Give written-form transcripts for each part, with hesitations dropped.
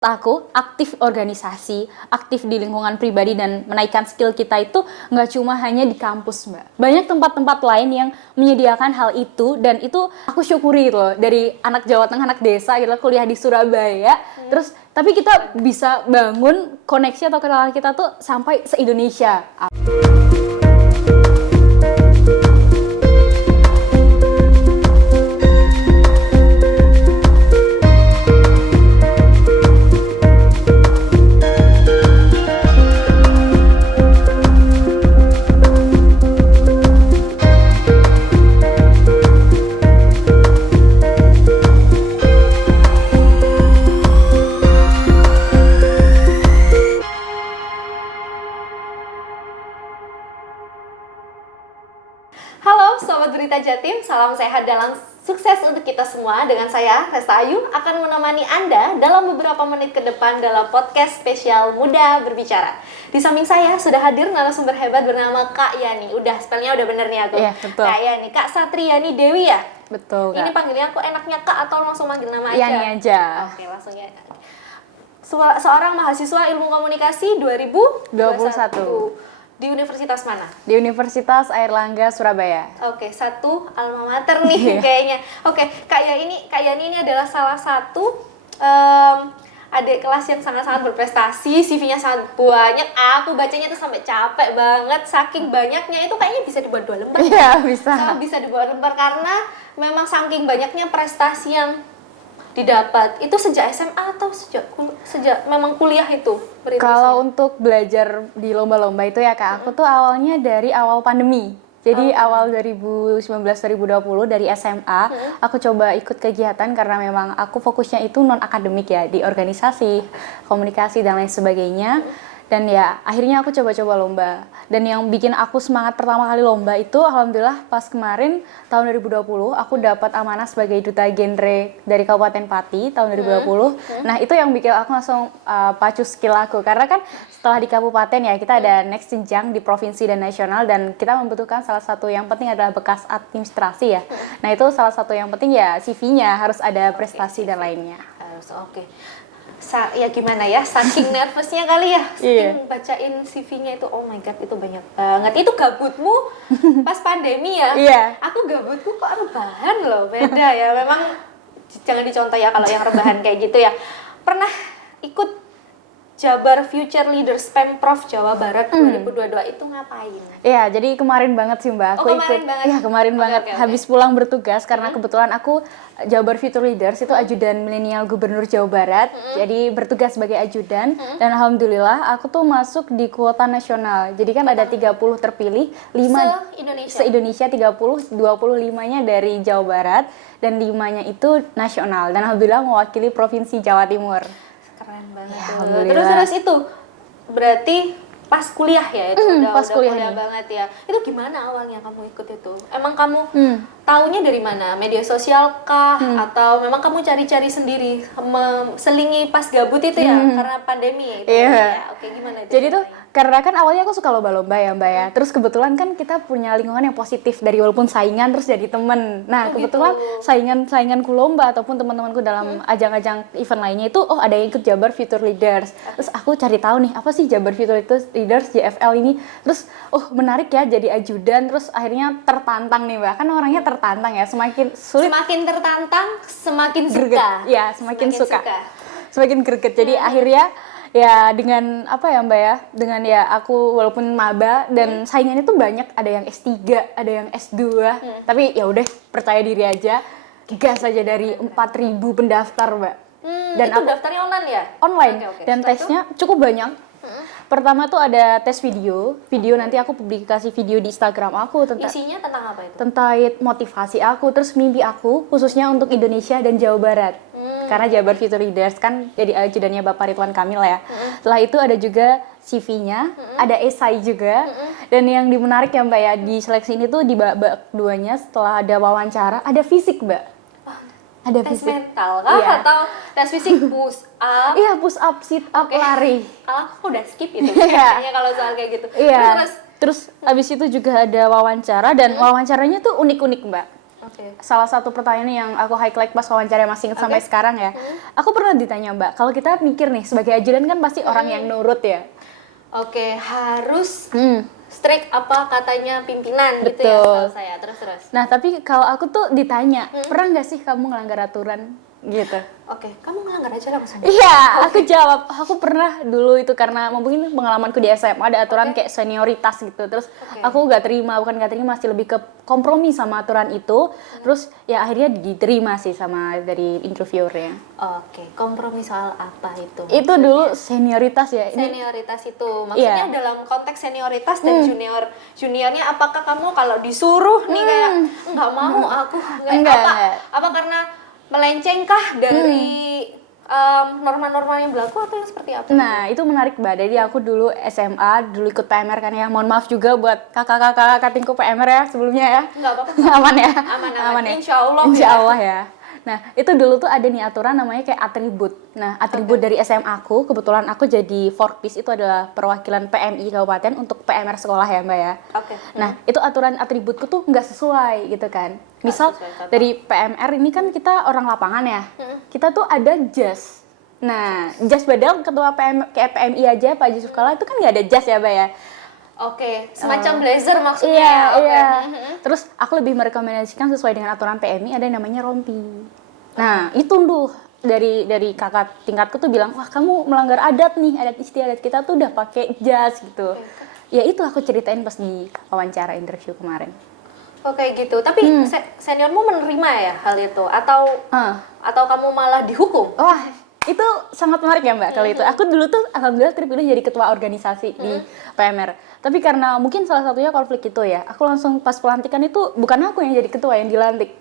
Aku aktif organisasi, aktif di lingkungan pribadi dan menaikkan skill kita itu nggak cuma hanya di kampus, Mbak. Banyak tempat-tempat lain yang menyediakan hal itu dan itu aku syukuri loh dari anak Jawa Tengah, anak desa gitu kuliah di Surabaya. Terus tapi kita bisa bangun koneksi atau kenalan kita tuh sampai se-Indonesia. Halo Sobat Berita Jatim, salam sehat dalam sukses untuk kita semua. Dengan saya, Resta Ayu, akan menemani Anda dalam beberapa menit ke depan dalam podcast spesial Muda Berbicara. Di samping saya sudah hadir narasumber hebat bernama Kak Yani. Spellnya udah bener nih aku. Iya, betul. Kak Yani, Kak Satriani Dewi ya? Betul, Kak. Ini panggilnya aku enaknya Kak atau langsung manggil nama aja? Yani aja. Oke, langsung ya. Seorang mahasiswa ilmu komunikasi 2021. Di universitas mana? Di Universitas Airlangga Surabaya. Oke, satu alma mater nih kayaknya. Oke, Kak Yani ini adalah salah satu adik kelas yang sangat-sangat berprestasi, CV-nya sangat banyak. Aku bacanya tuh sampai capek banget, saking banyaknya itu kayaknya bisa dibuat 2 lembar. Iya, bisa. Bisa dibuat lembar karena memang saking banyaknya prestasi yang didapat. Itu sejak SMA atau sejak memang kuliah itu? Kalau untuk belajar di lomba-lomba itu ya Kak, aku tuh awalnya dari awal pandemi. Jadi awal 2019-2020 dari SMA, aku coba ikut kegiatan karena memang aku fokusnya itu non-akademik ya, di organisasi, komunikasi dan lain sebagainya. Dan ya akhirnya aku coba-coba lomba. Dan yang bikin aku semangat pertama kali lomba itu alhamdulillah pas kemarin tahun 2020 aku dapat amanah sebagai duta genre dari Kabupaten Pati tahun 2020. Nah itu yang bikin aku langsung pacu skill aku. Karena kan setelah di kabupaten ya kita ada next jenjang di provinsi dan nasional. Dan kita membutuhkan salah satu yang penting adalah bekas administrasi ya. Nah itu salah satu yang penting ya CV-nya harus ada prestasi dan lainnya. Harus oke. Ya gimana ya, saking nervousnya kali ya, saking bacain CV-nya itu, oh my god itu banyak banget. Itu gabutmu pas pandemi ya? Iya. Aku gabutku kok rebahan loh, beda ya. Memang jangan dicontoh ya kalau yang rebahan kayak gitu ya. Pernah ikut Jabar Future Leaders Pemprov Jawa Barat 2022 itu ngapain? Iya, jadi kemarin banget sih Mbak. Aku kemarin ikut. banget? Iya, kemarin banget. Oke. Habis pulang bertugas karena kebetulan aku Jabar Future Leaders itu ajudan milenial Gubernur Jawa Barat. Jadi bertugas sebagai ajudan dan alhamdulillah aku tuh masuk di kuota nasional. Jadi kan ada 30 terpilih, 5 se-Indonesia 30, 25-nya dari Jawa Barat dan 5-nya itu nasional. Dan alhamdulillah mewakili Provinsi Jawa Timur. Keren banget. Ya, tuh. alhamdulillah. Terus itu berarti pas kuliah ya itu udah kuliah kuliah nih. banget ya. Itu gimana awalnya kamu ikut itu? Emang kamu taunya dari mana? Media sosial kah atau memang kamu cari-cari sendiri selingi pas gabut itu ya karena pandemi ya itu? Iya. Ya, oke gimana itu? Jadi tuh karena kan awalnya aku suka lomba-lomba ya Mbak ya. Terus kebetulan kan kita punya lingkungan yang positif dari walaupun saingan terus jadi temen. Nah kebetulan sainganku lomba ataupun teman-temanku dalam ajang-ajang event lainnya itu ada yang ikut Jabar Future Leaders. Terus aku cari tahu nih apa sih Jabar Future Leaders JFL ini. Terus menarik ya jadi ajudan. Terus akhirnya tertantang nih Mbak. Kan orangnya tertantang ya, semakin sulit. Semakin tertantang semakin Greget. suka. Ya semakin suka. Semakin greget. Jadi akhirnya ya dengan apa ya Mbak ya, dengan ya aku walaupun maba dan saingannya tuh banyak, ada yang S3, ada yang S2, tapi ya udah percaya diri aja, gas aja dari 4.000 pendaftar Mbak. Dan itu daftarnya online ya? Online. Oke. Dan tesnya cukup banyak. Pertama tuh ada tes video nanti aku publikasi video di Instagram aku tentang isinya tentang apa itu? tentang motivasi aku, terus mimpi aku khususnya untuk Indonesia dan Jawa Barat. Karena Jabar Future Leaders kan jadi ajudannya Bapak Ridwan Kamil ya. Setelah itu ada juga CV-nya, ada esai juga. Dan yang menarik ya Mbak ya, di seleksi ini tuh di babak 2-nya setelah ada wawancara, ada fisik Mbak. Ada Tes fisik. mental kah? Iya. Atau tes fisik push up? Iya, push up, sit up, lari. Kalau aku udah skip itu Iya. kayaknya kalau soal kayak gitu. Iya. Terus abis itu juga ada wawancara dan wawancaranya tuh unik-unik Mbak. Oke. Salah satu pertanyaan yang aku highlight pas wawancara, masih ingat sampai sekarang ya. Aku pernah ditanya, Mbak, kalau kita mikir nih sebagai ajudan kan pasti orang yang nurut ya. Oke, harus strict apa katanya pimpinan gitu ya, Betul. setahu saya. Terus. Nah, tapi kalau aku tuh ditanya, pernah nggak sih kamu ngelanggar aturan gitu? Oke, kamu ngelanggar aja langsung. Iya, aku jawab. Aku pernah dulu itu karena mungkin pengalamanku di SMA ada aturan kayak senioritas gitu. Terus aku nggak terima, bukan nggak terima sih, lebih ke kompromi sama aturan itu. Terus ya akhirnya diterima sih sama dari interviewernya. Oke, kompromi soal apa itu? Itu dulu senioritas ya. Ini Senioritas itu maksudnya dalam konteks senioritas dan juniornya, apakah kamu kalau disuruh nih kayak nggak mau aku Enggak. apa karena melencengkah dari norma-norma yang berlaku atau yang seperti apa? Nah, itu menarik, Mbak. Jadi aku dulu SMA, dulu ikut PMR kan ya. Mohon maaf juga buat kakak-kakak tingku PMR ya sebelumnya ya. Nggak apa-apa. Aman ya? Aman. ya? Insya Allah Insya ya. Allah ya. Nah, itu dulu tuh ada nih aturan namanya kayak atribut. Nah, atribut dari SMA aku, kebetulan aku jadi Forkpis, itu adalah perwakilan PMI Kabupaten untuk PMR sekolah ya, Mbak ya. Oke. Nah, itu aturan atributku tuh nggak sesuai gitu kan. Misal sesuai, dari PMR ini kan kita orang lapangan ya. Kita tuh ada jas. Nah, jas badal ketua kayak PMI aja Pak Yusuf Kala itu kan nggak ada jas ya, Mbak ya. Oke, semacam blazer maksudnya. Iya, Oke. iya. Terus aku lebih merekomendasikan sesuai dengan aturan PMI ada yang namanya rompi. Nah, itu tuh dari kakak tingkatku tuh bilang, "Wah, kamu melanggar adat nih, adat istiadat kita tuh udah pakai jas gitu." Ya itu aku ceritain pas di wawancara interview kemarin. Oke gitu. Tapi seniormu menerima ya hal itu atau kamu malah dihukum? Wah, itu sangat menarik ya, Mbak, kalau itu. Aku dulu tuh alhamdulillah terpilih jadi ketua organisasi di PMR. Tapi karena mungkin salah satunya konflik itu ya, aku langsung pas pelantikan itu bukan aku yang jadi ketua, yang dilantik.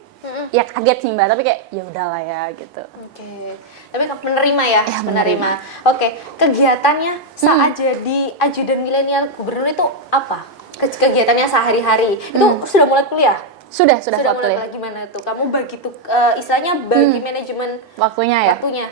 Ya kaget sih, Mbak, tapi kayak ya udahlah ya gitu. Oke. Tapi kamu menerima ya? Ya, menerima. Oke, kegiatannya saat jadi ajudan milenial gubernur itu apa? Kegiatannya sehari-hari. Itu sudah mulai kuliah? Sudah Sudah kuliah. mulai gimana tuh? Kamu bagi tuh istilahnya bagi manajemen Waktunya ya. waktunya.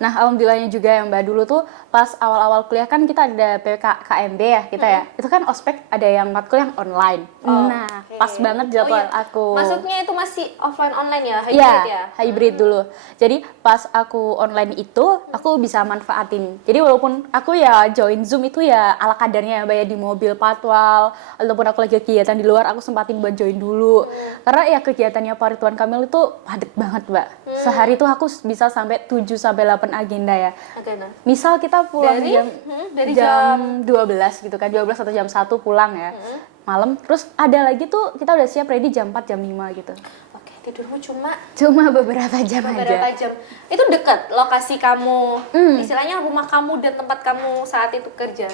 Nah, alhamdulillahnya juga ya, Mbak, dulu tuh pas awal-awal kuliah kan kita ada PKKMB ya kita ya. Itu kan ospek ada yang matkul yang online. Nah, Oke. pas banget jadwal aku. Masuknya itu masih offline online ya, hybrid Iya, ya? hybrid dulu. Jadi pas aku online itu, aku bisa manfaatin. Jadi walaupun aku ya join Zoom itu ya ala kadarnya ya, Mbak, ya, di mobil patwal, ataupun aku lagi kegiatan di luar, aku sempatin buat join dulu. Karena ya kegiatannya Pak Ridwan Kamil itu padat banget, Mbak. Sehari tuh aku bisa sampai 7 sampai 8 agenda ya. Agenda. Misal kita pulang dari jam 12 gitu kan, 12 atau jam 1 pulang ya. Malam, terus ada lagi tuh kita udah siap ready jam 4, jam 5 gitu. Oke, tidurmu cuma Beberapa jam beberapa aja. jam. Itu dekat lokasi kamu, istilahnya rumah kamu dan tempat kamu saat itu kerja.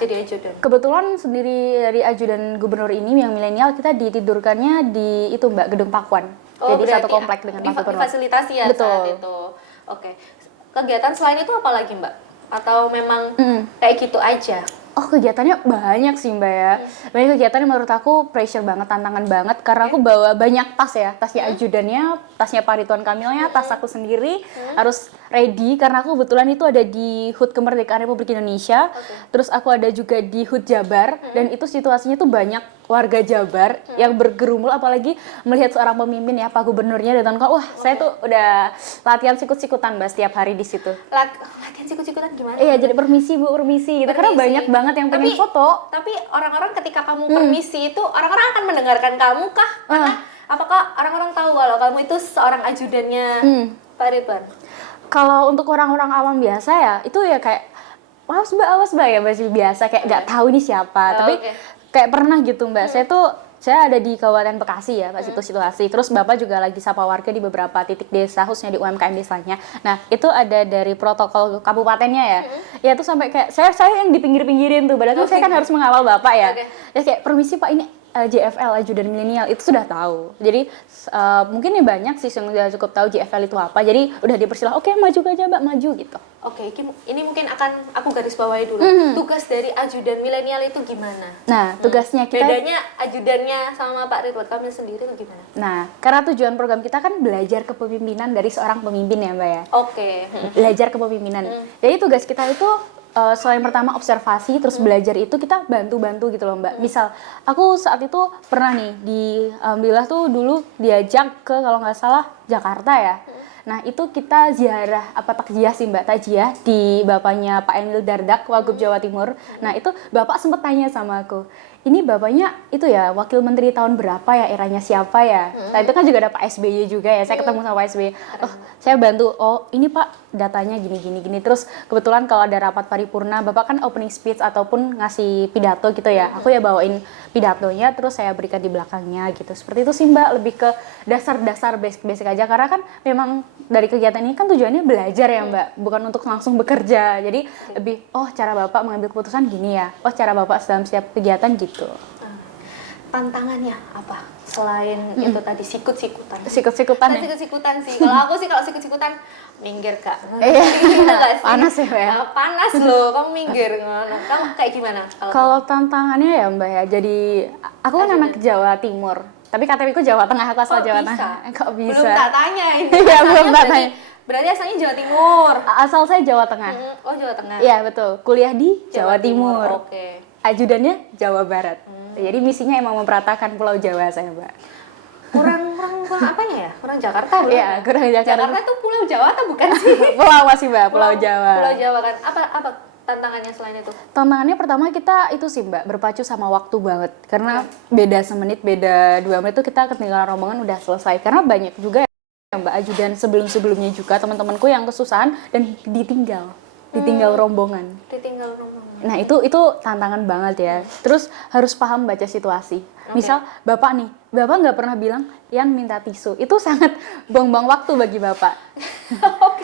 Jadi ajudan. Kebetulan sendiri dari ajudan gubernur ini yang milenial kita ditidurkannya di itu, Mbak, Gedung Pakuan. Jadi satu berarti komplek dengan Pak Gubernur. difasilitasi ya Betul. saat itu. Oke. Kegiatan selain itu apa lagi, Mbak? Atau memang kayak gitu aja? Oh, kegiatannya banyak sih, Mbak ya. Banyak kegiatan yang menurut aku pressure banget, tantangan banget karena aku bawa banyak tas ya. Tasnya ajudannya, tasnya Pak Ridwan Kamilnya, tas aku sendiri harus ready karena aku kebetulan itu ada di HUT Kemerdekaan Republik Indonesia. Terus aku ada juga di HUT Jabar dan itu situasinya tuh banyak warga Jabar yang bergerumul, apalagi melihat seorang pemimpin ya, Pak Gubernurnya datang, wah, saya tuh udah latihan sikut-sikutan, Mbak, setiap hari di situ. Latihan sikut-sikutan gimana? Iya, jadi permisi Bu, permisi gitu. Karena banyak banget yang pengen foto. Tapi orang-orang ketika kamu permisi itu, orang-orang akan mendengarkan kamu kah? Karena apakah orang-orang tahu kalau kamu itu seorang ajudannya Pak Ridwan? Kalau untuk orang-orang awam biasa ya, itu ya kayak awas Mbak ya, masih biasa kayak nggak tahu ini siapa. Tapi kayak pernah gitu, Mbak. Saya ada di Kabupaten Bekasi ya, pas itu situasi. Terus Bapak juga lagi sapa warga di beberapa titik desa, khususnya di UMKM desanya. Nah, itu ada dari protokol kabupatennya ya. Ya itu sampai kayak saya yang di pinggir-pinggirin tuh. Padahal saya kan harus mengawal Bapak ya. Ya kayak permisi Pak, ini JFL, ajudan milenial, itu sudah tahu. Jadi mungkin ya banyak sih yang sudah cukup tahu JFL itu apa. Jadi udah dipersilah, oke maju aja Mbak, maju gitu. Oke, ini mungkin akan aku garis bawahi dulu. Tugas dari ajudan milenial itu gimana? Nah, tugasnya kita... Bedanya ajudannya sama Pak Ridwan Kamil sendiri itu gimana? Nah, karena tujuan program kita kan belajar kepemimpinan dari seorang pemimpin ya, Mbak ya. Oke. Belajar kepemimpinan. Jadi tugas kita itu selain pertama observasi, terus belajar itu kita bantu-bantu gitu loh Mbak. Misal, aku saat itu pernah nih, alhamdulillah tuh dulu diajak ke kalau nggak salah Jakarta ya. Nah itu kita ziarah, takziah sih Mbak, takziah di bapaknya Pak Emil Dardak, Wagub Jawa Timur. Nah itu bapak sempet tanya sama aku, ini bapaknya itu ya wakil menteri tahun berapa ya, eranya siapa ya? Nah itu kan juga ada Pak SBY juga ya, saya ketemu sama Pak SBY. Oh saya bantu, oh ini Pak datanya gini. Terus kebetulan kalau ada rapat paripurna, bapak kan opening speech ataupun ngasih pidato gitu ya. Aku ya bawain pidatonya, terus saya berikan di belakangnya gitu. Seperti itu sih Mbak, lebih ke dasar-dasar basic aja. Karena kan memang dari kegiatan ini kan tujuannya belajar ya Mbak, bukan untuk langsung bekerja. Jadi lebih, oh cara bapak mengambil keputusan gini ya, oh cara bapak dalam setiap kegiatan gitu. Tantangannya apa? Selain itu tadi sikut-sikutan. Sikut-sikutan ya? Sikut-sikutan sih. Kalau aku sih kalau sikut-sikutan minggir Kak. Iya, Nggak sih? panas ya Mbak ya? Panas loh, kamu minggir. Kamu kayak gimana? Kalau tantangannya ya Mbak ya, jadi aku kan anak Jawa Timur, tapi KTP ku Jawa Tengah, aku asal Jawa Tengah. Kok bisa? Belum tak tanya ini. Iya, belum tak berarti, tanya. berarti asalnya Jawa Timur. Asal saya Jawa Tengah. Oh Jawa Tengah. Iya betul, kuliah di Jawa Timur. Oke. Ajudannya Jawa Barat. Jadi misinya emang memperatakan Pulau Jawa saya Mbak. Kurang apanya ya? Kurang Jakarta belum? Iya, kurang Jakarta. Jakarta tuh Pulau Jawa atau bukan sih? Pulau masih Mbak, Pulau Jawa. Pulau Jawa kan. Apa tantangannya selain itu? Tantangannya pertama kita itu sih Mbak, berpacu sama waktu banget. Karena beda semenit, beda 2 menit itu kita ketinggalan rombongan udah selesai. Karena banyak juga ya Mbak ajudan sebelum-sebelumnya juga teman-temanku yang kesusahan dan ditinggal rombongan. Ditinggal rombongan. Nah itu tantangan banget ya. Terus harus paham baca situasi. Misal bapak nggak pernah bilang yang minta tisu. Itu sangat buang-buang waktu bagi bapak.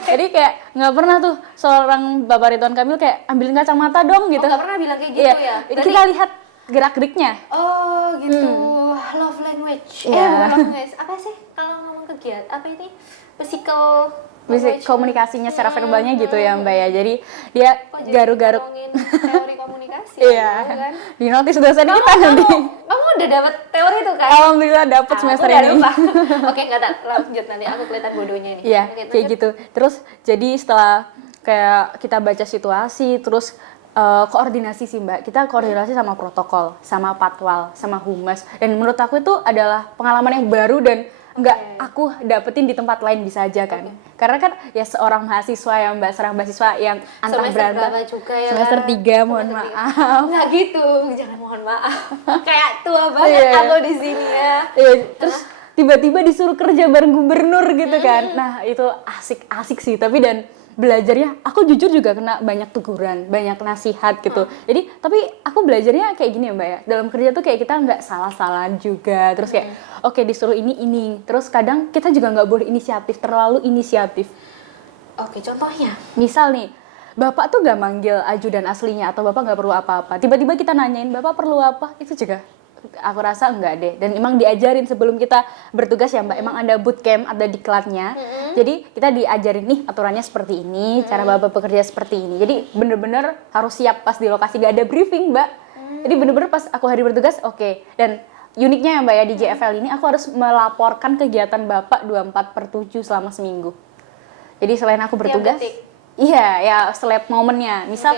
Jadi kayak nggak pernah tuh seorang Bapak Ridwan Kamil kayak ambilin kacamata dong gitu. Oh, nggak pernah bilang kayak gitu ya? Berarti... Kita lihat gerak-geriknya. Oh gitu. Love language. Yeah. Love language. Apa sih kalau ngomong kegiatan? Apa ini? Physical komunikasinya secara verbalnya gitu ya Mbak ya. Jadi dia garuk-garuk. Teori komunikasi. Iya. Kan? Di notis dosen kita nanti. Kamu udah dapat teori itu kan? Alhamdulillah dapat semester ini. Lupa. Oke, enggak lanjut nanti aku kelihatan bodohnya nih. Iya, kayak gitu. Terus jadi setelah kayak kita baca situasi, terus koordinasi sih Mbak. Kita koordinasi sama protokol, sama patwal, sama humas. Dan menurut aku itu adalah pengalaman yang baru dan nggak aku dapetin di tempat lain bisa aja kan. Karena kan ya seorang mahasiswa ya Mbak, seorang mahasiswa yang antah berantah. Semester 3, mohon maaf. Nggak gitu, jangan mohon maaf. Kayak tua banget aku di sini ya. Terus tiba-tiba disuruh kerja bareng gubernur gitu kan. Nah itu asik sih, tapi dan belajarnya aku jujur juga kena banyak teguran, banyak nasihat gitu. Jadi tapi aku belajarnya kayak gini ya Mbak ya. Dalam kerja tuh kayak kita nggak salah-salahan juga. Terus kayak oke, disuruh ini. Terus kadang kita juga nggak boleh terlalu inisiatif. Oke, contohnya? Misal nih, Bapak tuh nggak manggil ajudan aslinya atau Bapak nggak perlu apa-apa. Tiba-tiba kita nanyain Bapak perlu apa? Itu juga aku rasa enggak deh. Dan emang diajarin sebelum kita bertugas ya Mbak. Emang ada bootcamp, ada diklatnya. Jadi kita diajarin nih aturannya seperti ini, cara Bapak bekerja seperti ini. Jadi bener-bener harus siap pas di lokasi, gak ada briefing Mbak. Jadi bener-bener pas aku hari bertugas, oke. Dan uniknya ya Mbak ya di JFL ini aku harus melaporkan kegiatan Bapak 24/7 selama seminggu. Jadi selain aku bertugas, iya ya seleb momennya. Misal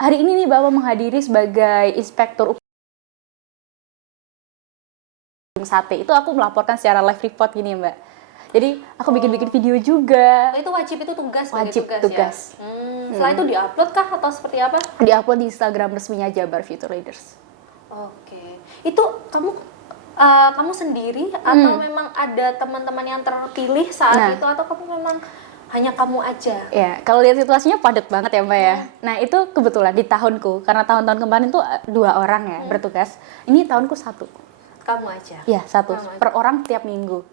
hari ini nih Bapak menghadiri sebagai inspektur sate, itu aku melaporkan secara live report gini ya Mbak. Jadi aku bikin video juga. Itu wajib, itu tugas. Wajib tugas. Ya? Setelah itu diupload kah atau seperti apa? Diupload di Instagram resminya Jabar Future Leaders. Oke. Itu kamu sendiri atau memang ada teman-teman yang terpilih saat itu atau kamu memang hanya kamu aja? Ya, kalau lihat situasinya padat banget ya Mbak ya. Nah itu kebetulan di tahunku, karena tahun-tahun kemarin tuh 2 orang ya bertugas. Ini tahunku 1. Kamu aja? Iya, 1. Per orang tiap minggu.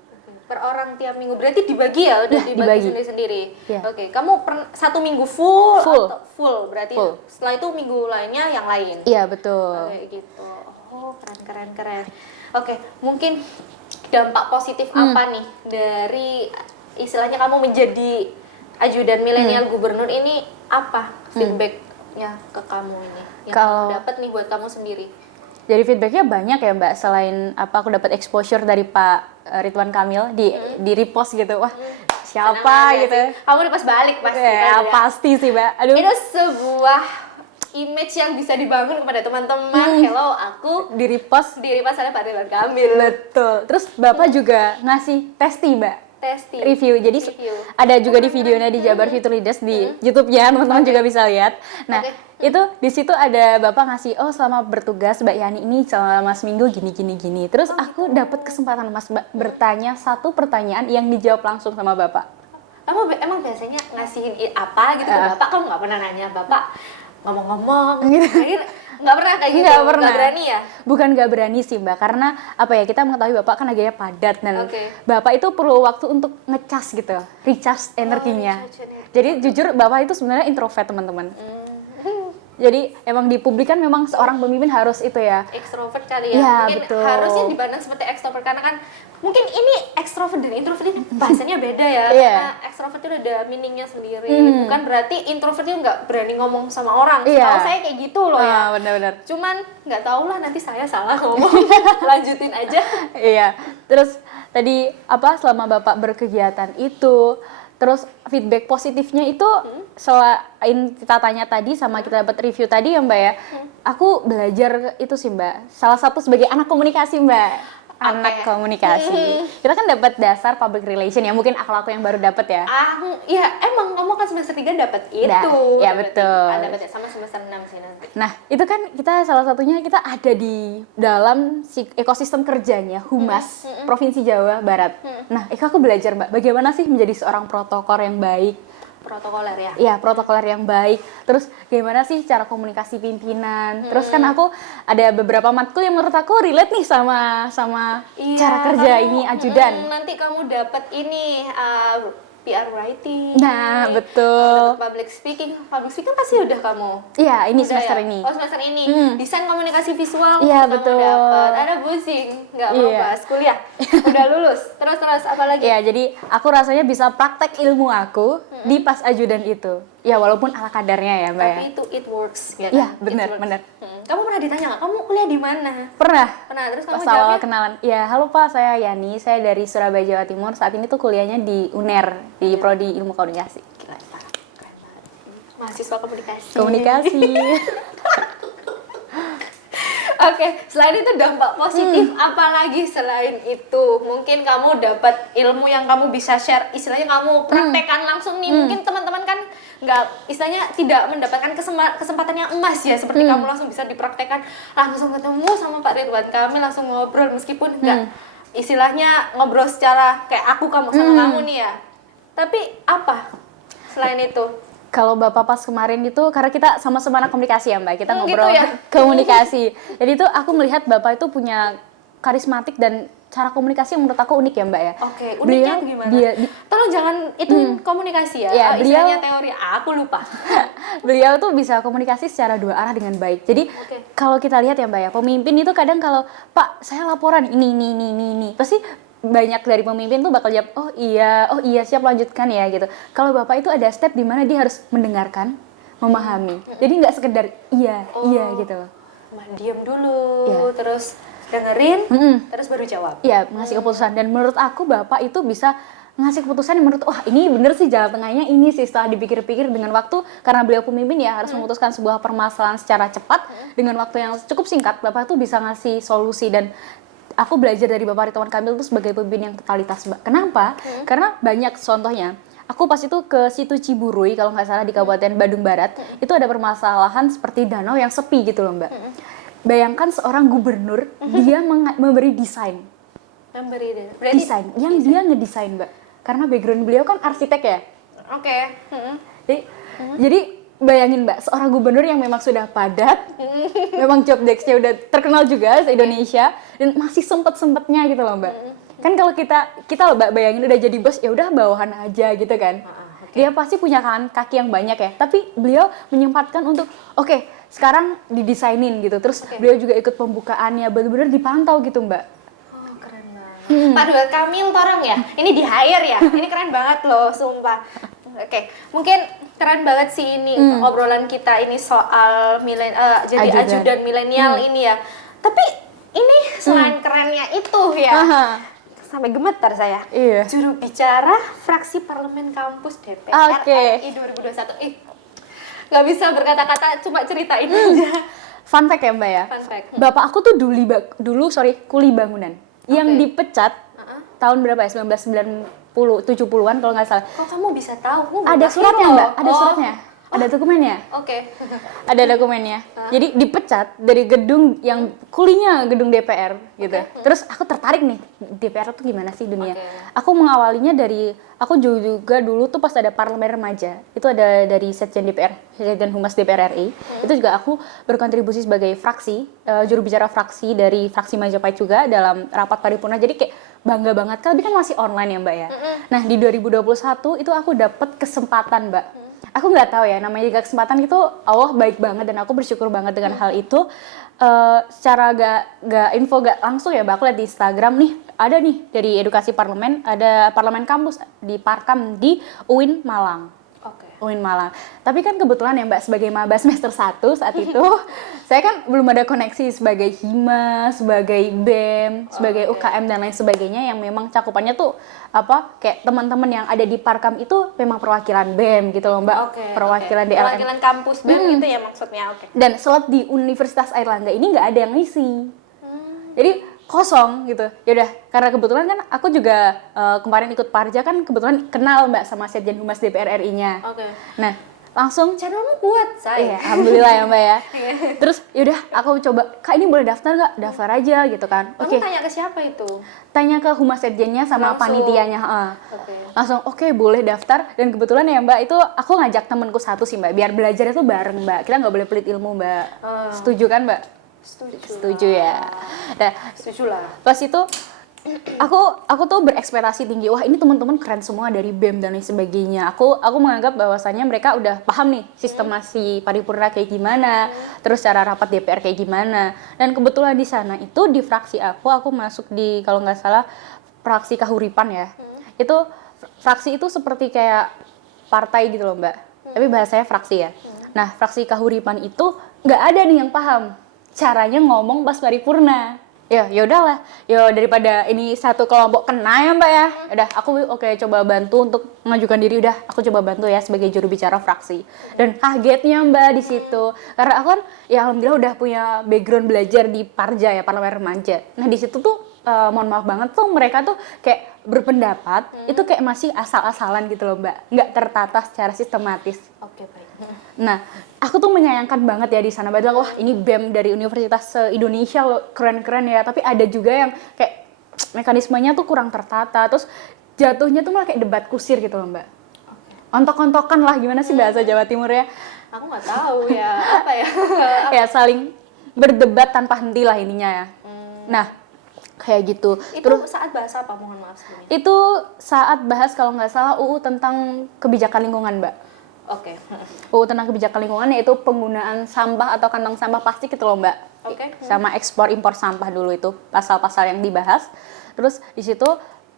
Per orang tiap minggu, berarti dibagi ya? Udah dibagi sendiri-sendiri? Ya. Oke, kamu 1 minggu full? Atau full, berarti full. Setelah itu minggu lainnya yang lain? Iya, betul. Oke, gitu. Oh, keren. Oke, mungkin dampak positif apa nih dari istilahnya kamu menjadi ajudan milenial gubernur ini, apa feedbacknya ke kamu ini? Yang kamu dapat nih buat kamu sendiri? Jadi feedbacknya banyak ya Mbak, selain aku dapat exposure dari Pak Ridwan Kamil di repost gitu, wah siapa gitu. Kamu repost balik pasti. Ya, pasti sih Mbak. Aduh. Itu sebuah image yang bisa dibangun kepada teman-teman. Hello, aku Di repost. diri pasalnya Pak Ridwan Kamil. Betul. Terus Bapak juga ngasih testi, Mbak. Testing. Review. Jadi Review. ada juga di videonya di Jabar Future Leaders di YouTube-nya, teman-teman juga bisa lihat. Nah, itu di situ ada Bapak ngasih, oh selama bertugas Mbak Yani ini selama seminggu gini. Terus aku dapat kesempatan Mas Mbak bertanya satu pertanyaan yang dijawab langsung sama Bapak. Kamu emang biasanya ngasihin apa gitu ke Bapak? Kamu nggak pernah nanya Bapak ngomong-ngomong gitu. Nggak pernah kayak gitu? Nggak pernah. Nggak berani ya? Bukan nggak berani sih Mbak, karena apa ya, kita mengetahui Bapak kan agendanya padat dan Oke. Bapak itu perlu waktu untuk ngecas gitu, recharge energinya. recharge energi. Jadi jujur Bapak itu sebenarnya introvert teman-teman. Jadi emang di publik kan memang seorang pemimpin harus itu ya. Ekstrovert kali ya? Iya, Mungkin betul. harusnya dipandang seperti ekstrovert karena kan mungkin ini ekstrovert dan introvert ini bahasanya beda ya. Iya. Karena ekstrovert itu ada meaningnya sendiri. Bukan berarti introvert itu nggak berani ngomong sama orang. Iya. Setahu saya kayak gitu loh ya. Benar-benar. Cuman nggak tahu lah, nanti saya salah ngomong. Lanjutin aja. Iya. Terus tadi apa selama Bapak berkegiatan itu, terus feedback positifnya itu selain kita tanya tadi sama kita dapat review tadi ya Mbak ya. Aku belajar itu sih Mbak. Salah satu sebagai anak komunikasi Mbak. Anak komunikasi. Kita kan dapat dasar public relation ya. Mungkin aku yang baru dapat ya. Ya emang kamu kan semester 3 dapat itu. Ya, Dapat betul. Dapat sama semester 6 sih nanti. Nah, itu kan kita salah satunya kita ada di dalam ekosistem kerjanya Humas Provinsi Jawa Barat. Nah, itu aku belajar Mbak, bagaimana sih menjadi seorang protokol yang baik. Protokoler ya. Iya, protokoler yang baik. Terus gimana sih cara komunikasi pimpinan? Terus kan aku ada beberapa matkul yang menurut aku relate nih sama Iya, cara kerja kamu, ini ajudan. nanti kamu dapat ini PR writing. Nah, betul. Public speaking pasti udah kamu. Iya, ini Udah semester ya? ini. Oh, semester ini. Desain komunikasi visual. Iya, kamu betul. dapat. Ada pusing, nggak mau Iya. bahas kuliah. Udah lulus. Terus apa lagi? Iya, jadi aku rasanya bisa praktek ilmu aku di pas ajudan itu. Ya, walaupun ala kadarnya ya, Mbak ya. Tapi itu it works, ya kan? Iya, It benar, works. benar. Kamu pernah ditanya nggak? Kamu kuliah di mana? Pernah. Terus kamu Pas awal jawabnya? kenalan, ya halo Pak, saya Yani, saya dari Surabaya, Jawa Timur. Saat ini tuh kuliahnya di UNER, di Prodi Ilmu Komunikasi. Gila, parah. Mahasiswa komunikasi. Komunikasi. Oke, selain itu dampak positif apa lagi selain itu? Mungkin kamu dapat ilmu yang kamu bisa share, istilahnya kamu praktekkan langsung nih. Mungkin teman-teman kan nggak, istilahnya tidak mendapatkan kesempatan yang emas ya, seperti kamu langsung bisa dipraktekkan, langsung ketemu sama Pak Ridwan Kamil, langsung ngobrol meskipun nggak istilahnya ngobrol secara kayak aku kamu sama kamu nih ya. Tapi apa selain itu? Kalau Bapak pas kemarin itu, karena kita sama-sama anak komunikasi ya Mbak, kita ngobrol gitu ya? komunikasi. Jadi itu aku melihat Bapak itu punya karismatik dan cara komunikasi yang menurut aku unik ya Mbak ya. Oke, uniknya gimana? Tolong jangan itu komunikasi ya. Ya, Istilahnya teori aku lupa. Beliau tuh bisa komunikasi secara dua arah dengan baik. Jadi kalau kita lihat ya Mbak ya, pemimpin itu kadang kalau Pak saya laporan ini, pasti banyak dari pemimpin tuh bakal jawab oh iya siap lanjutkan ya gitu. Kalau Bapak itu ada step di mana dia harus mendengarkan, memahami. Jadi nggak sekedar iya gitu. Diam dulu, Iya. terus dengerin, terus baru jawab. Iya, ngasih keputusan. Dan menurut aku Bapak itu bisa ngasih keputusan yang menurut wah ini bener sih, jalan tengahnya ini sih. Setelah dipikir-pikir dengan waktu, karena beliau pemimpin ya harus memutuskan sebuah permasalahan secara cepat dengan waktu yang cukup singkat. Bapak tuh bisa ngasih solusi. Dan aku belajar dari Bapak Ridwan Kamil itu sebagai pemimpin yang totalitas Mbak. Kenapa? Karena banyak contohnya. Aku pas itu ke situ Ciburui kalau nggak salah di Kabupaten Bandung Barat, itu ada permasalahan seperti danau yang sepi gitu loh Mbak. Bayangkan seorang gubernur dia memberi desain. Berarti Desain yang dia ngedesain Mbak. Karena background beliau kan arsitek ya. oke. Jadi bayangin Mbak, seorang gubernur yang memang sudah padat, memang job desk-nya udah terkenal juga se-Indonesia dan masih sempet-sempetnya gitu loh Mbak. Kan kalau kita loh Mbak bayangin udah jadi bos ya udah bawahan aja gitu kan. Dia pasti punya kaki yang banyak ya, tapi beliau menyempatkan untuk oke, sekarang didesainin gitu. Terus beliau juga ikut pembukaannya, benar-benar dipantau gitu Mbak. Oh, keren banget. Pak Ridwan Kamil orang ya? Ini di hire ya? Ini keren banget loh, sumpah. Oke, mungkin keren banget sih ini obrolan kita ini soal jadi ajudan milenial ini ya. Tapi ini selain kerennya itu ya, sampai gemetar saya. Iya. Juru bicara fraksi parlemen kampus DPR Oke. RI 2021. nggak bisa berkata-kata, cuma ceritain aja. Fun fact ya Mbak ya. Fun fact. Bapak aku tuh kuli bangunan yang Oke. dipecat tahun berapa ya? 1990 70-an kalau nggak salah. Kok kamu bisa tahu? Ada suratnya Mbak, ada suratnya. Ada dokumennya. Oke. Ada dokumennya. Jadi dipecat dari gedung yang kulinya gedung DPR gitu. Terus aku tertarik nih, DPR tuh gimana sih dunia? Oke. Aku mengawalinya dari aku juga dulu tuh pas ada parlemen remaja. Itu ada dari Sekjen DPR, Sekjen Humas DPR RI. Itu juga aku berkontribusi sebagai fraksi, juru bicara fraksi dari fraksi Majapahit juga dalam rapat paripurna. Jadi kayak bangga banget, tapi kan masih online ya Mbak ya. Nah di 2021 itu aku dapat kesempatan Mbak. Aku nggak tahu ya, namanya juga kesempatan itu Allah baik banget dan aku bersyukur banget dengan hal itu. Secara gak langsung ya Mbak, aku lihat di Instagram nih, ada nih dari edukasi parlemen, ada parlemen kampus di Parkam di UIN Malang. Oke. UIN Malang. Tapi kan kebetulan ya Mbak, sebagai maba semester 1 saat itu, saya kan belum ada koneksi sebagai HIMA, sebagai BEM, sebagai UKM dan lain sebagainya yang memang cakupannya tuh kayak teman-teman yang ada di Parkam itu memang perwakilan BEM gitu loh Mbak. Perwakilan DLM. Perwakilan kampus BEM gitu ya maksudnya. Oke. Dan slot di Universitas Airlangga ini nggak ada yang ngisi. Jadi kosong gitu. Yaudah, karena kebetulan kan aku juga kemarin ikut Parja kan kebetulan kenal Mbak sama Sekjen Humas DPR RI-nya. Oke. Nah, langsung Channelmu kuat, say. iya, alhamdulillah ya Mbak ya. Terus yaudah aku coba, Kak ini boleh daftar nggak? Daftar aja gitu kan. Kamu tanya ke siapa itu? Tanya ke Humas Sekjennya sama Langsung. panitianya. Oke. Langsung oke, boleh daftar. Dan kebetulan ya Mbak, itu aku ngajak temenku satu sih Mbak, biar belajar itu bareng Mbak. Kita nggak boleh pelit ilmu Mbak. Setuju kan Mbak? Setuju ya. Nah, Setuju lah. pas itu aku tuh berekspektasi tinggi, wah ini teman-teman keren semua dari BEM dan lain sebagainya. Aku menganggap bahwasannya mereka udah paham nih sistemasi paripurna kayak gimana, terus cara rapat DPR kayak gimana. Dan kebetulan di sana itu di fraksi aku masuk di kalau nggak salah fraksi Kahuripan ya. Itu fraksi itu seperti kayak partai gitu loh Mbak, tapi bahasanya fraksi ya. Nah fraksi Kahuripan itu nggak ada nih yang paham caranya ngomong pas paripurna. Ya udahlah, daripada ini satu kelompok kena ya Mbak ya. Udah aku coba bantu untuk mengajukan diri, udah aku coba bantu ya sebagai juru bicara fraksi. Dan kagetnya Mbak di situ, karena aku kan ya alhamdulillah udah punya background belajar di Parja ya, parlemen remaja. Nah di situ tuh mohon maaf banget tuh mereka tuh kayak berpendapat itu kayak masih asal-asalan gitu loh Mbak, nggak tertata secara sistematis. Oke, baik. Nah, aku tuh menyayangkan banget ya di sana. Padahal wah ini BEM dari universitas se-Indonesia loh, keren-keren ya. Tapi ada juga yang kayak mekanismenya tuh kurang tertata. Terus jatuhnya tuh malah kayak debat kusir gitu loh Mbak. Ontok-ontokan lah, gimana sih bahasa Jawa Timur ya? Aku nggak tahu ya, apa ya? Ya saling berdebat tanpa henti lah ininya ya. Nah, kayak gitu. Itu Terus saat bahas apa? Mohon maaf sebelumnya. itu saat bahas kalau nggak salah UU tentang kebijakan lingkungan Mbak. Oke. UU tentang kebijakan lingkungan yaitu penggunaan sampah atau kantong sampah plastik gitu loh Mbak. Oke. Sama ekspor impor sampah dulu itu pasal-pasal yang dibahas. Terus di situ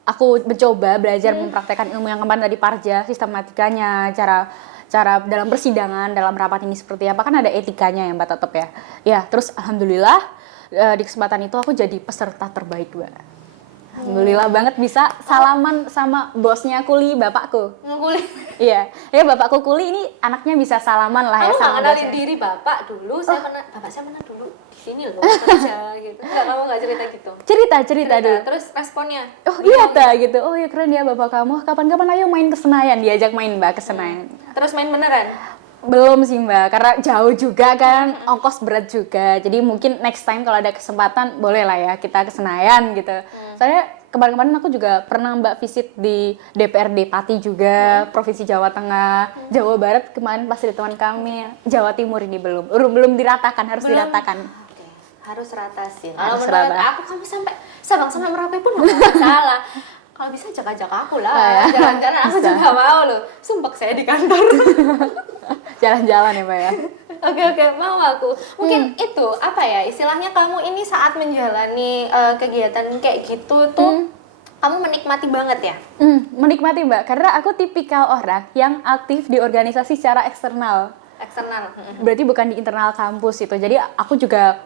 aku mencoba belajar mempraktekkan ilmu yang kemarin dari Parja, sistematikanya, cara dalam persidangan, dalam rapat ini seperti apa, kan ada etikanya ya Mbak tetap ya. Ya, terus alhamdulillah di kesempatan itu aku jadi peserta terbaik Mbak. Alhamdulillah banget bisa salaman sama bosnya Kuli, bapakku. Ngukuli. Iya, ya bapakku Kuli ini anaknya bisa salaman lah ya Kamu nggak sama kenalin bosnya. diri bapak dulu? Bapak saya pernah dulu di sini loh kerja gitu. Kamu nggak cerita gitu? Cerita dulu. Terus responnya? Oh iya ta gitu. Oh iya keren ya bapak kamu. Kapan-kapan ayo main ke Senayan, diajak main Mbak ke Senayan. Terus main beneran? Belum sih Mbak, karena jauh juga kan, ongkos berat juga. Jadi mungkin next time kalau ada kesempatan boleh lah ya kita ke Senayan gitu. Soalnya kemarin-kemarin aku juga pernah Mbak visit di DPRD Pati juga, Provinsi Jawa Tengah, Jawa Barat kemarin pas teman kami, Jawa Timur ini belum diratakan, harus diratakan. Oke, harus rata sih. Harus Kalau menurut rata. aku kamu sampai Sabang sampai Merauke pun nggak masalah. Kalau bisa ajak-ajak aku lah, jalan-jalan aku juga mau loh. Sumpah saya di kantor. Jalan-jalan ya Mbak ya. Oke, mau aku. Mungkin itu apa ya istilahnya kamu ini saat menjalani kegiatan kayak gitu tuh kamu menikmati banget ya? Menikmati Mbak, karena aku tipikal orang yang aktif di organisasi secara eksternal. Eksternal. Berarti bukan di internal kampus itu. Jadi aku juga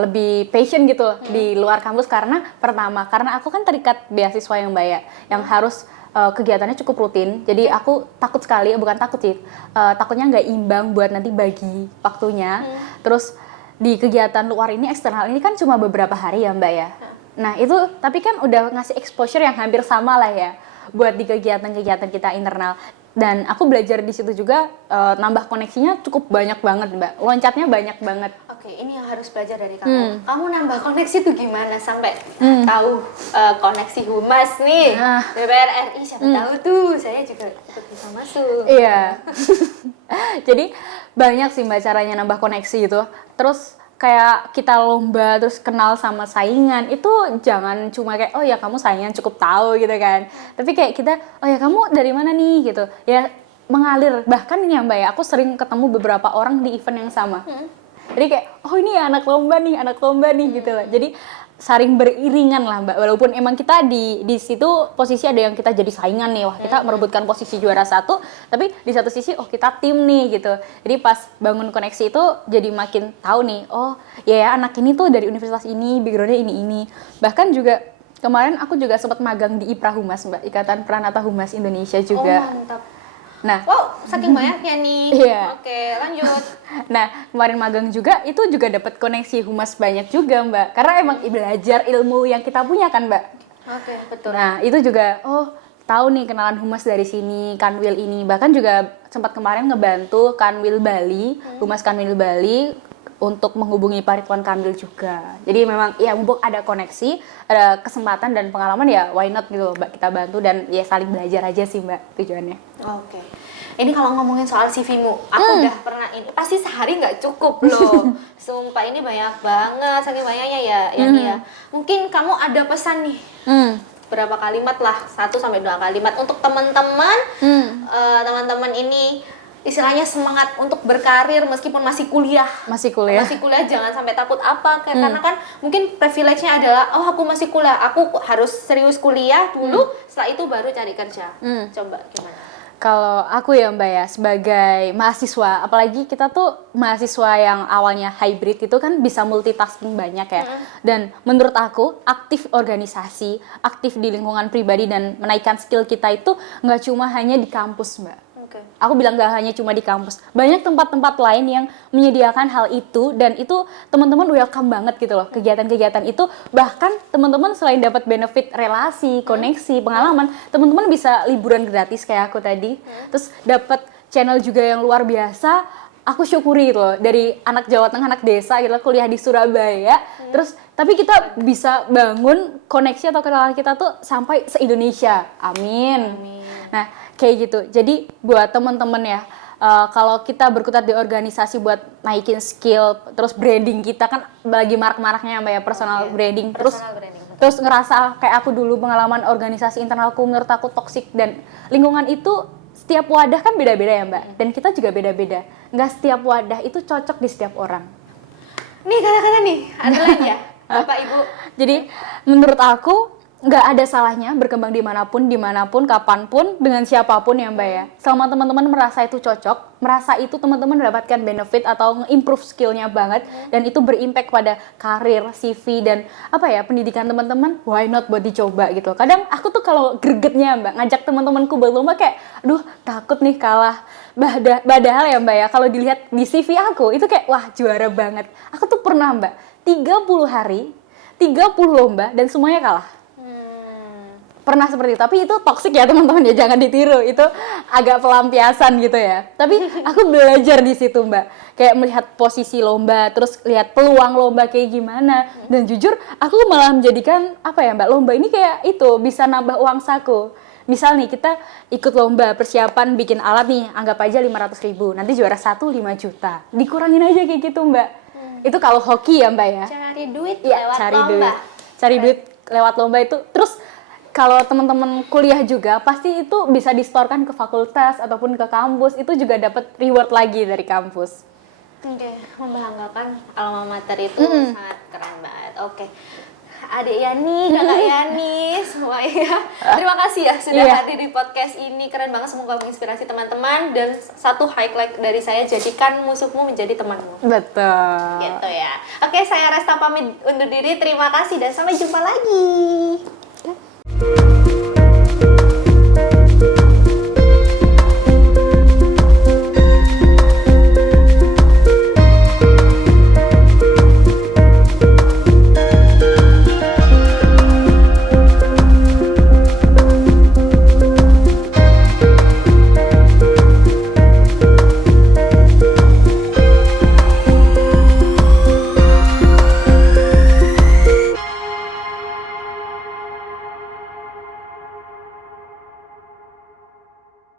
lebih passion gitu di luar kampus karena pertama, karena aku kan terikat beasiswa yang Mbak ya, yang harus kegiatannya cukup rutin. Jadi aku takut sekali, bukan takut sih, takutnya nggak imbang buat nanti bagi waktunya. Terus di kegiatan luar ini, eksternal ini kan cuma beberapa hari ya Mbak ya. Nah itu tapi kan udah ngasih exposure yang hampir sama lah ya buat di kegiatan-kegiatan kita internal. Dan aku belajar di situ juga, nambah koneksinya cukup banyak banget Mbak. Loncatnya banyak banget. Oke, ini yang harus belajar dari kamu. Kamu nambah koneksi tuh gimana sampai tahu koneksi humas nih DPR RI, siapa tahu tuh saya juga ikut bisa masuk. Iya. Jadi banyak sih Mbak caranya nambah koneksi itu. Terus kayak kita lomba terus kenal sama saingan itu jangan cuma kayak oh ya kamu saingan cukup tahu gitu kan, tapi kayak kita oh ya kamu dari mana nih gitu ya, mengalir. Bahkan nih ya Mbak ya, aku sering ketemu beberapa orang di event yang sama. Jadi kayak oh ini anak lomba nih gitu lah. Jadi saling beriringan lah Mbak, walaupun emang kita di situ posisi ada yang kita jadi saingan nih, wah kita merebutkan posisi juara 1, tapi di satu sisi oh kita tim nih gitu. Jadi pas bangun koneksi itu jadi makin tahu nih, oh ya anak ini tuh dari universitas ini, backgroundnya ini. Bahkan juga kemarin aku juga sempat magang di IPRA Humas Mbak, Ikatan Pranata Humas Indonesia juga. Oh mantap. Nah, wow, saking banyaknya nih. Iya. Oke, lanjut. Nah, kemarin magang juga itu juga dapat koneksi humas banyak juga, Mbak. Karena emang belajar ilmu yang kita punya kan, Mbak. Oke, betul. Nah, itu juga tahu nih kenalan humas dari sini, Kanwil ini. Bahkan juga sempat kemarin ngebantu Kanwil Bali, Humas Kanwil Bali untuk menghubungi Parituan Kanwil juga. Jadi memang ya mumpung ada koneksi, ada kesempatan dan pengalaman ya why not gitu Mbak, kita bantu dan ya saling belajar aja sih Mbak tujuannya. Oke. Ini kalau ngomongin soal CV-mu, aku udah pernah ini, pasti sehari nggak cukup loh. Sumpah ini banyak banget, saking banyaknya ya, Yani ya. Mungkin kamu ada pesan nih, berapa kalimat lah, 1-2 kalimat untuk teman-teman, teman-teman ini istilahnya semangat untuk berkarir meskipun masih kuliah. Masih kuliah Jangan sampai takut apa karena kan mungkin privilege-nya adalah oh aku masih kuliah, aku harus serius kuliah dulu, setelah itu baru cari kerja. Coba gimana? Kalau aku ya Mbak ya, sebagai mahasiswa, apalagi kita tuh mahasiswa yang awalnya hybrid itu kan bisa multitasking banyak ya. Dan menurut aku, aktif organisasi, aktif di lingkungan pribadi dan menaikkan skill kita itu nggak cuma hanya di kampus Mbak. Okay. Aku bilang gak hanya cuma di kampus, banyak tempat-tempat lain yang menyediakan hal itu dan itu teman-teman welcome banget gitu loh, kegiatan-kegiatan itu. Bahkan teman-teman selain dapat benefit relasi, koneksi, pengalaman, teman-teman bisa liburan gratis kayak aku tadi, terus dapat channel juga yang luar biasa. Aku syukuri gitu loh, dari anak Jawa Tengah, anak desa gitu, kuliah di Surabaya, terus tapi kita bisa bangun koneksi atau kenalan kita tuh sampai se-Indonesia. Amin. Nah, kayak gitu. Jadi buat teman-teman ya, kalau kita berkutat di organisasi buat naikin skill, terus branding kita kan lagi marak-maraknya Mbak ya, personal branding. Terus ngerasa kayak aku dulu pengalaman organisasi internalku menurut aku toksik, dan lingkungan itu setiap wadah kan beda-beda ya Mbak, dan kita juga beda-beda. Nggak setiap wadah itu cocok di setiap orang. Nih kata-kata nih, ada lain ya Bapak Ibu. Jadi menurut aku nggak ada salahnya berkembang dimanapun, kapanpun, dengan siapapun ya Mbak ya. Selama teman-teman merasa itu cocok, merasa itu teman-teman mendapatkan benefit atau nge-improve skillnya banget, dan itu berimpact pada karir, CV, dan pendidikan teman-teman, why not buat dicoba gitu. Kadang aku tuh kalau gregetnya Mbak, ngajak teman-temanku berlomba kayak, aduh takut nih kalah. Padahal ya Mbak ya, kalau dilihat di CV aku, itu kayak, wah juara banget. Aku tuh pernah Mbak, 30 hari, 30 lomba, dan semuanya kalah. Pernah seperti itu, tapi itu toksik ya teman-teman ya, jangan ditiru, itu agak pelampiasan gitu ya. Tapi aku belajar di situ Mbak, kayak melihat posisi lomba, terus lihat peluang lomba kayak gimana, dan jujur aku malah menjadikan Mbak, lomba ini kayak itu bisa nambah uang saku. Misal nih kita ikut lomba persiapan bikin alat nih, anggap aja 500.000, nanti juara 1 5 juta, dikurangin aja kayak gitu Mbak. Itu kalau hoki ya Mbak ya. Cari duit ya, lewat lomba. Cari duit lewat lomba itu. Terus kalau teman-teman kuliah juga pasti itu bisa distorkan ke fakultas ataupun ke kampus, itu juga dapat reward lagi dari kampus. Oke, membanggakan alma mater itu sangat keren banget. Oke. Adik Yani, kakak Yani, semua ya. Terima kasih ya sudah hadir di podcast ini, keren banget, semoga menginspirasi teman-teman. Dan satu highlight dari saya, jadikan musuhmu menjadi temanmu. Betul. Gitu ya. Oke, saya Resta pamit undur diri, terima kasih dan sampai jumpa lagi.